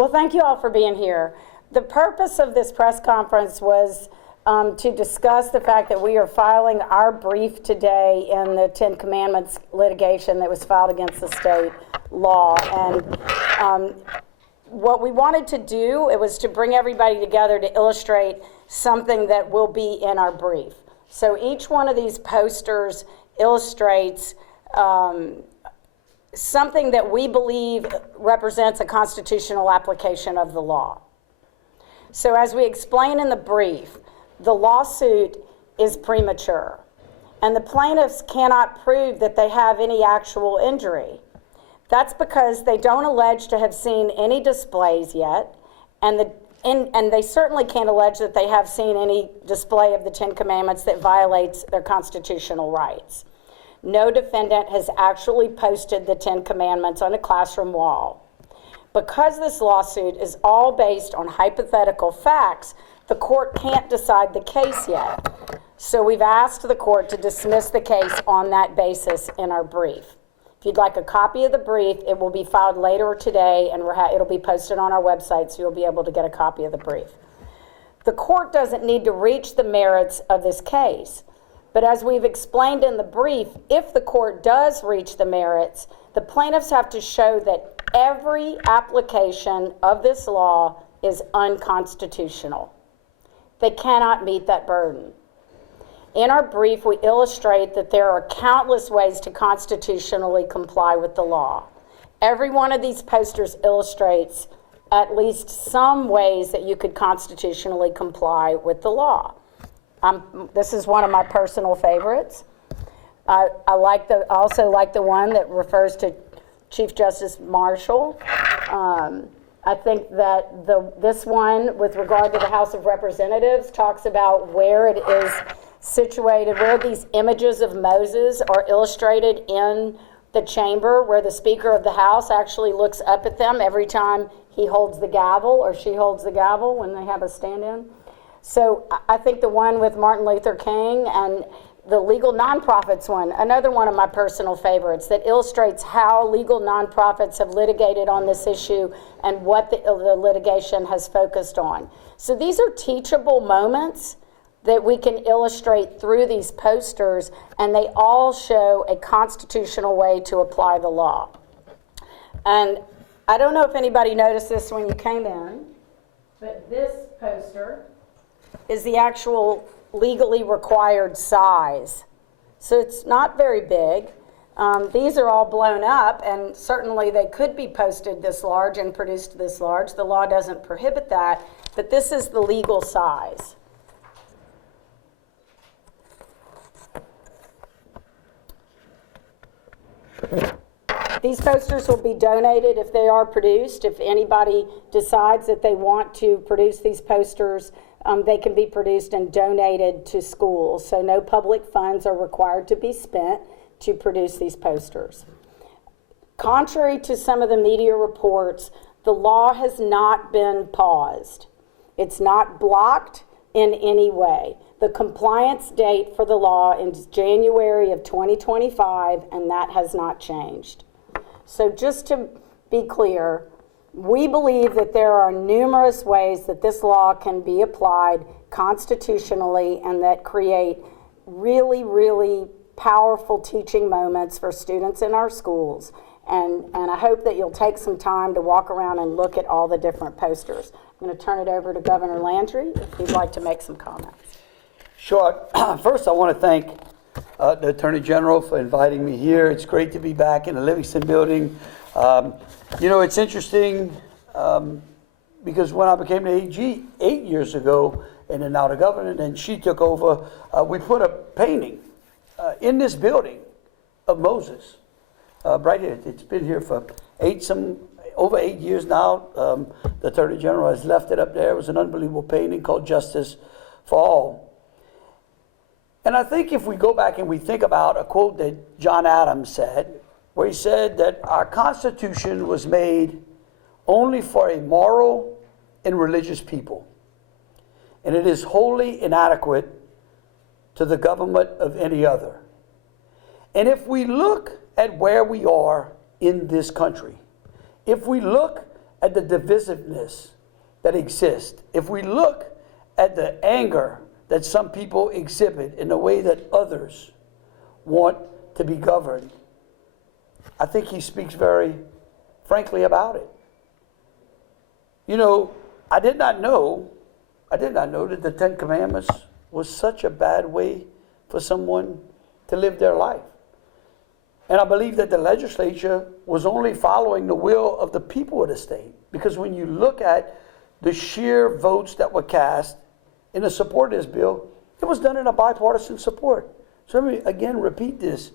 Well, thank you all for being here. The purpose of this press conference was to discuss the fact that we are filing our brief today in the Ten Commandments litigation that was filed against the state law. And what we wanted to do, it was to bring everybody together to illustrate something that will be in our brief. So each one of these posters illustrates something that we believe represents a constitutional application of the law. So as we explain in the brief, the lawsuit is premature, and the plaintiffs cannot prove that they have any actual injury. That's because they don't allege to have seen any displays yet, and they certainly can't allege that they have seen any display of the Ten Commandments that violates their constitutional rights. No defendant has actually posted the Ten Commandments on a classroom wall. Because this lawsuit is all based on hypothetical facts, the court can't decide the case yet. So we've asked the court to dismiss the case on that basis in our brief. If you'd like a copy of the brief, it will be filed later today, and it'll be posted on our website, so you'll be able to get a copy of the brief. The court doesn't need to reach the merits of this case. But as we've explained in the brief, if the court does reach the merits, the plaintiffs have to show that every application of this law is unconstitutional. They cannot meet that burden. In our brief, we illustrate that there are countless ways to constitutionally comply with the law. Every one of these posters illustrates at least some ways that you could constitutionally comply with the law. This is one of my personal favorites. I also like the one that refers to Chief Justice Marshall. I think that this one, with regard to the House of Representatives, talks about where it is situated, where these images of Moses are illustrated in the chamber, where the Speaker of the House actually looks up at them every time he holds the gavel or she holds the gavel when they have a stand-in. So I think the one with Martin Luther King and the legal nonprofits one, another one of my personal favorites that illustrates how legal nonprofits have litigated on this issue and what the litigation has focused on. So these are teachable moments that we can illustrate through these posters, and they all show a constitutional way to apply the law. And I don't know if anybody noticed this when you came in, but this poster is the actual legally required size. So it's not very big. These are all blown up, and certainly they could be posted this large and produced this large. The law doesn't prohibit that, but this is the legal size. These posters will be donated if they are produced. If anybody decides that they want to produce these posters, they can be produced and donated to schools. So no public funds are required to be spent to produce these posters. Contrary to some of the media reports, the law has not been paused. It's not blocked in any way. The compliance date for the law is January of 2025, and that has not changed. So just to be clear, we believe that there are numerous ways that this law can be applied constitutionally and that create really, really powerful teaching moments for students in our schools. And I hope that you'll take some time to walk around and look at all the different posters. I'm going to turn it over to Governor Landry if he'd like to make some comments. Sure. First, I want to thank the Attorney General for inviting me here. It's great to be back in the Livingston building. You know, it's interesting because when I became the AG 8 years ago, and then now the governor, and she took over, we put a painting in this building of Moses, right here. It's been here for over 8 years now. The Attorney General has left it up there. It was an unbelievable painting called Justice for All. And I think if we go back and we think about a quote that John Adams said, where he said that our Constitution was made only for a moral and religious people, and it is wholly inadequate to the government of any other. And if we look at where we are in this country, if we look at the divisiveness that exists, if we look at the anger that some people exhibit in the way that others want to be governed, I think he speaks very frankly about it. You know, I did not know that the Ten Commandments was such a bad way for someone to live their life. And I believe that the legislature was only following the will of the people of the state. Because when you look at the sheer votes that were cast in the support of this bill, it was done in a bipartisan support. So let me again repeat this,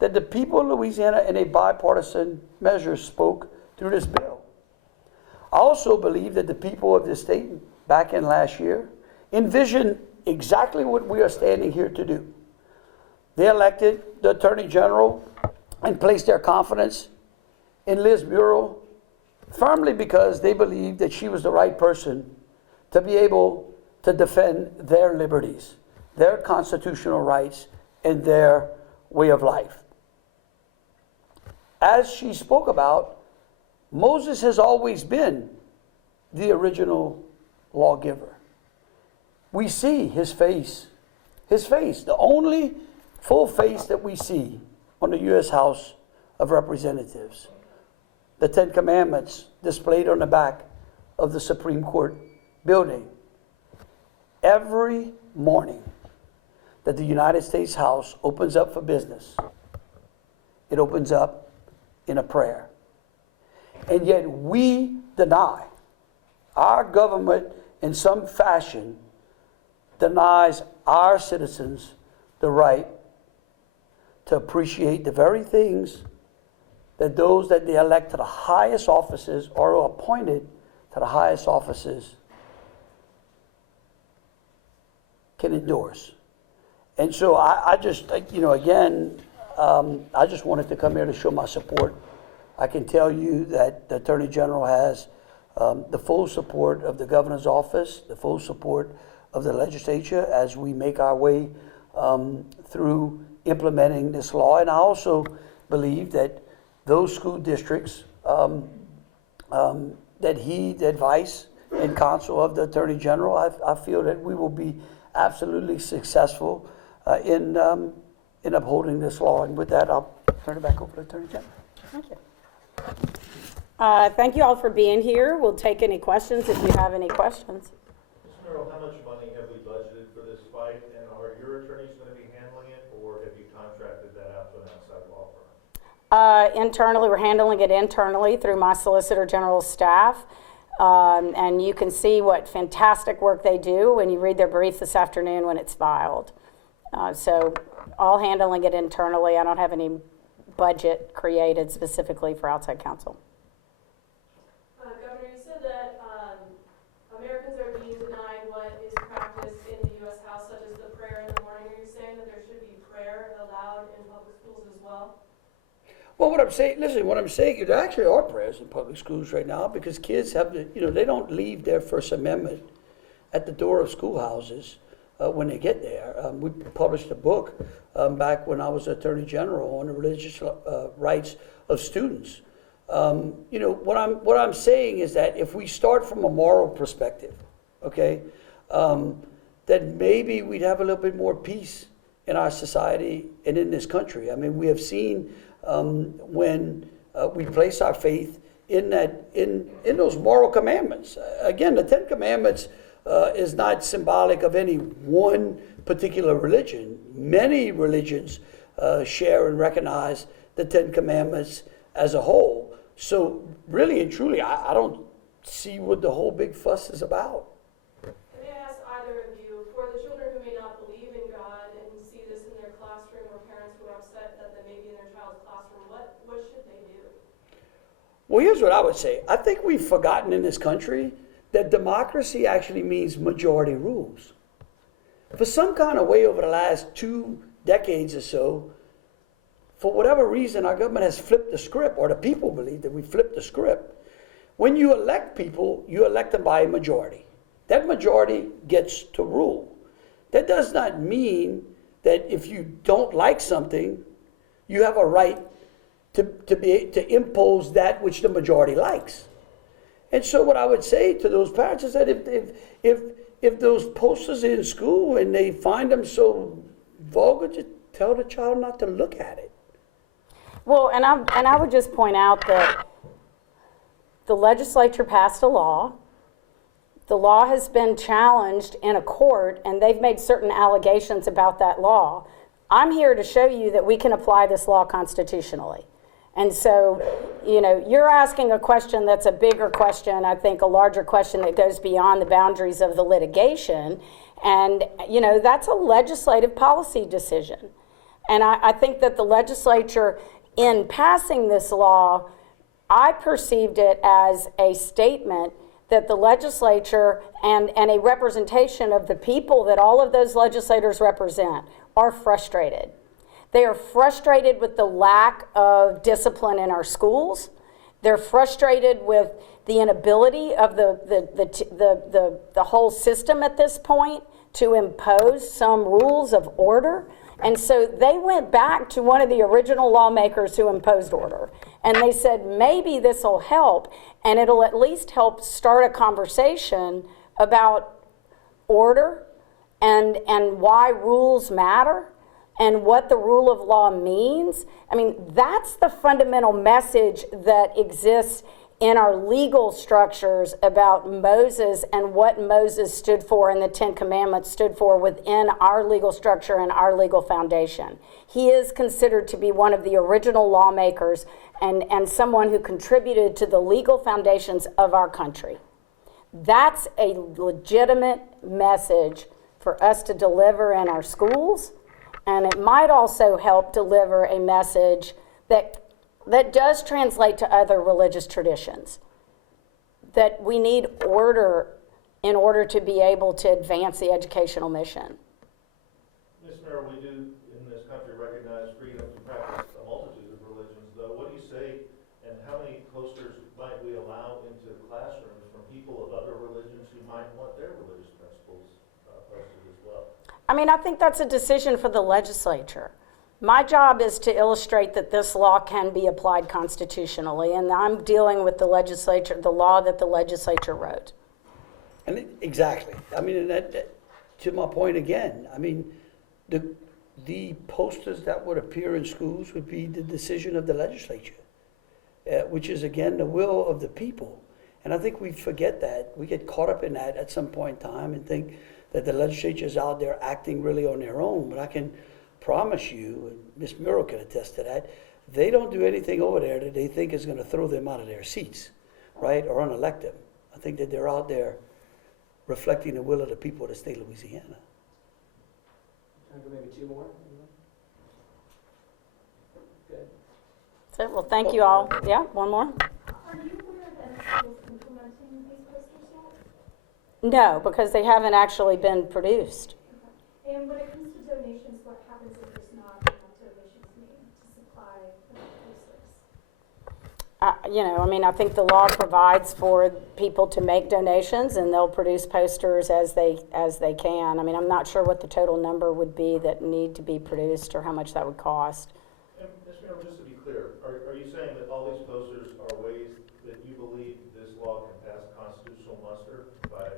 that the people of Louisiana in a bipartisan measure spoke through this bill. I also believe that the people of this state back in last year envisioned exactly what we are standing here to do. They elected the Attorney General and placed their confidence in Liz Muriel firmly because they believed that she was the right person to be able to defend their liberties, their constitutional rights, and their way of life. As she spoke about, Moses has always been the original lawgiver. We see his face, the only full face that we see on the U.S. House of Representatives. The Ten Commandments displayed on the back of the Supreme Court building. Every morning that the United States House opens up for business, it opens up in a prayer. And yet we deny, our government in some fashion denies our citizens the right to appreciate the very things that those that they elect to the highest offices or are appointed to the highest offices can endorse. And so I just, again, I just wanted to come here to show my support. I can tell you that the Attorney General has the full support of the governor's office, the full support of the legislature as we make our way through implementing this law. And I also believe that those school districts that heed the advice and counsel of the Attorney General, I feel that we will be absolutely successful in upholding this law. And with that, I'll turn it back over to the Attorney General. Thank you. Thank you all for being here. We'll take any questions if you have any questions. Mr. Merrill, how much money have we budgeted for this fight, and are your attorneys going to be handling it, or have you contracted that out to an outside law firm? Internally, we're handling it internally through my Solicitor General's staff. And you can see what fantastic work they do when you read their brief this afternoon when it's filed. So all handling it internally. I don't have any budget created specifically for outside counsel. Governor, you said that Americans are being denied what is practiced in the U.S. House, such as the prayer in the morning. Are you saying that there should be prayer allowed in public schools as well? Well, what I'm saying is there actually are prayers in public schools right now because kids have to, they don't leave their First Amendment at the door of schoolhouses when they get there. We published a book back when I was Attorney General on the religious rights of students. What I'm saying is that if we start from a moral perspective, okay, then maybe we'd have a little bit more peace in our society and in this country. I mean, we have seen when we place our faith in those moral commandments. Again, the Ten Commandments is not symbolic of any one particular religion. Many religions share and recognize the Ten Commandments as a whole. So really and truly, I don't see what the whole big fuss is about. May I ask either of you, for the children who may not believe in God and see this in their classroom, or parents who are upset that may be in their child's classroom, what should they do? Well, here's what I would say. I think we've forgotten in this country that democracy actually means majority rules. For some kind of way over the last 2 decades or so, for whatever reason, our government has flipped the script, or the people believe that we flipped the script. When you elect people, you elect them by a majority. That majority gets to rule. That does not mean that if you don't like something, you have a right to impose that which the majority likes. And so what I would say to those parents is that if those posters in school and they find them so vulgar, just tell the child not to look at it. Well, and I would just point out that the legislature passed a law. The law has been challenged in a court, and they've made certain allegations about that law. I'm here to show you that we can apply this law constitutionally. And so, you know, you're asking a question that's a bigger question, I think a larger question that goes beyond the boundaries of the litigation. And, you know, that's a legislative policy decision. And I think that the legislature, in passing this law, I perceived it as a statement that the legislature and a representation of the people that all of those legislators represent are frustrated. They are frustrated with the lack of discipline in our schools. They're frustrated with the inability of the whole system at this point to impose some rules of order. And so they went back to one of the original lawmakers who imposed order. And they said, maybe this will help, and it'll at least help start a conversation about order and why rules matter and what the rule of law means. I mean, that's the fundamental message that exists in our legal structures about Moses and what Moses stood for and the Ten Commandments stood for within our legal structure and our legal foundation. He is considered to be one of the original lawmakers and someone who contributed to the legal foundations of our country. That's a legitimate message for us to deliver in our schools, and it might also help deliver a message that does translate to other religious traditions, that we need order in order to be able to advance the educational mission. Ms. Merrill, we do in this country recognize freedom to practice a multitude of religions, though. What do you say, and how many posters might we allow into classrooms from people of other religions who might want their religious principles posted as well? I mean, I think that's a decision for the legislature. My job is to illustrate that this law can be applied constitutionally, and I'm dealing with the legislature, the law that the legislature wrote. And exactly. I mean, and that, to my point again, I mean, the posters that would appear in schools would be the decision of the legislature, which is, again, the will of the people. And I think we forget that. We get caught up in that at some point in time and think that the legislature is out there acting really on their own. But I can promise you, and Ms. Murrow can attest to that, they don't do anything over there that they think is going to throw them out of their seats, right, or unelect them. I think that they're out there reflecting the will of the people of the state of Louisiana. Time for maybe two more? Good. So, well, thank you all. Yeah, one more? Are you aware of any schools implementing these posters yet? No, because they haven't actually been produced. Okay. And when it comes to donations, what happens if there's not enough donations made to supply the posters? You know, I mean, I think the law provides for people to make donations, and they'll produce posters as they can. I mean, I'm not sure what the total number would be that need to be produced or how much that would cost. And Ms. Merrill, just to be clear, are you saying that all these posters are ways that you believe this law can pass constitutional muster by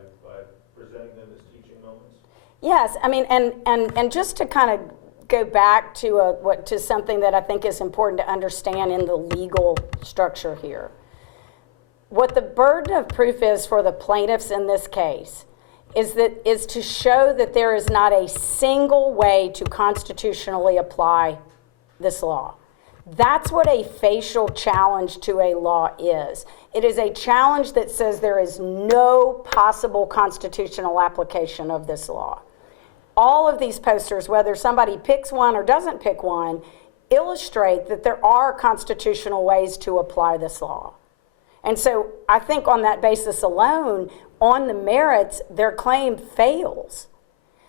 presenting them as teaching moments? Yes, I mean, and just to kind of go back to to something that I think is important to understand in the legal structure here. What the burden of proof is for the plaintiffs in this case is to show that there is not a single way to constitutionally apply this law. That's what a facial challenge to a law is. It is a challenge that says there is no possible constitutional application of this law. All of these posters, whether somebody picks one or doesn't pick one, illustrate that there are constitutional ways to apply this law. And so I think on that basis alone, on the merits, their claim fails.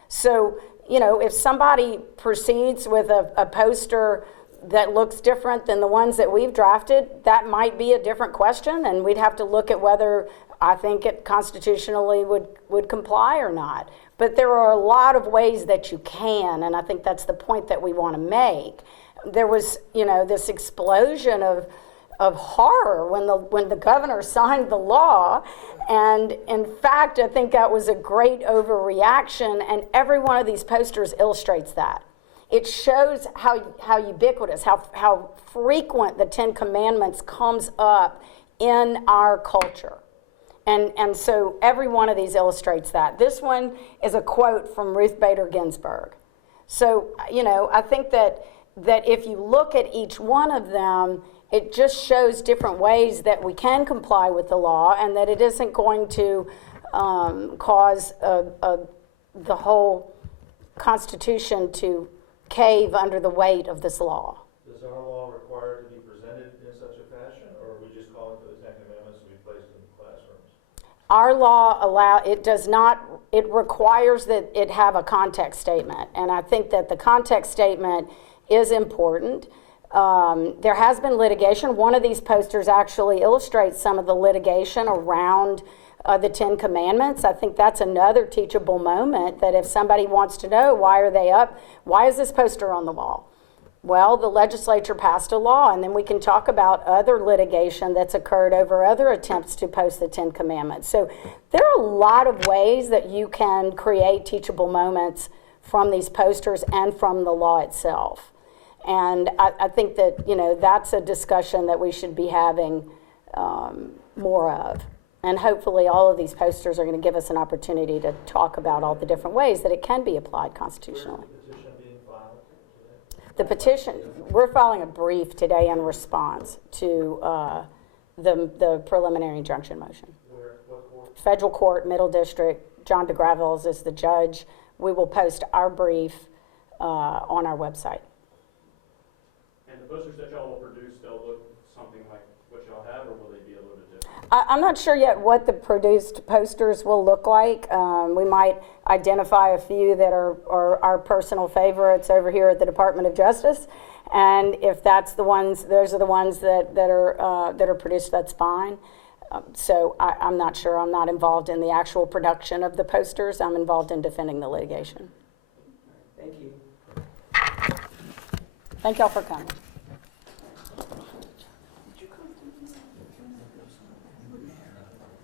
So, you know, if somebody proceeds with a poster that looks different than the ones that we've drafted, that might be a different question, and we'd have to look at whether I think it constitutionally would comply or not. But there are a lot of ways that you can, and I think that's the point that we want to make. There was, you know, this explosion horror when the governor signed the law. And in fact, I think that was a great overreaction, and every one of these posters illustrates that. It shows how ubiquitous, how frequent the Ten Commandments comes up in our culture. And so every one of these illustrates that. This one is a quote from Ruth Bader Ginsburg. So, I think that if you look at each one of them, it just shows different ways that we can comply with the law, and that it isn't going to cause the whole Constitution to cave under the weight of this law. Does our law require it to be presented in such a fashion, or are we just calling for the Ten Commandments to be placed in classrooms? Our law it requires that it have a context statement. And I think that the context statement is important. There has been litigation. One of these posters actually illustrates some of the litigation around the Ten Commandments. I think that's another teachable moment, that if somebody wants to know why are they up, why is this poster on the wall? Well, the legislature passed a law, and then we can talk about other litigation that's occurred over other attempts to post the Ten Commandments. So there are a lot of ways that you can create teachable moments from these posters and from the law itself. And I think that, that's a discussion that we should be having more of. And hopefully all of these posters are going to give us an opportunity to talk about all the different ways that it can be applied constitutionally. Where's the petition being filed today? The petition, we're filing a brief today in response to the preliminary injunction motion. Where, what court? Federal Court, Middle District, John DeGravels is the judge. We will post our brief on our website. And the posters that y'all will produce, they'll look something like what y'all have, or will they be a little bit different? I'm not sure yet what the produced posters will look like. We might identify a few that are our personal favorites over here at the Department of Justice, and if that's the ones, those are the ones that are produced, that's fine. So I'm not sure. I'm not involved in the actual production of the posters. I'm involved in defending the litigation. Thank you. Thank y'all for coming.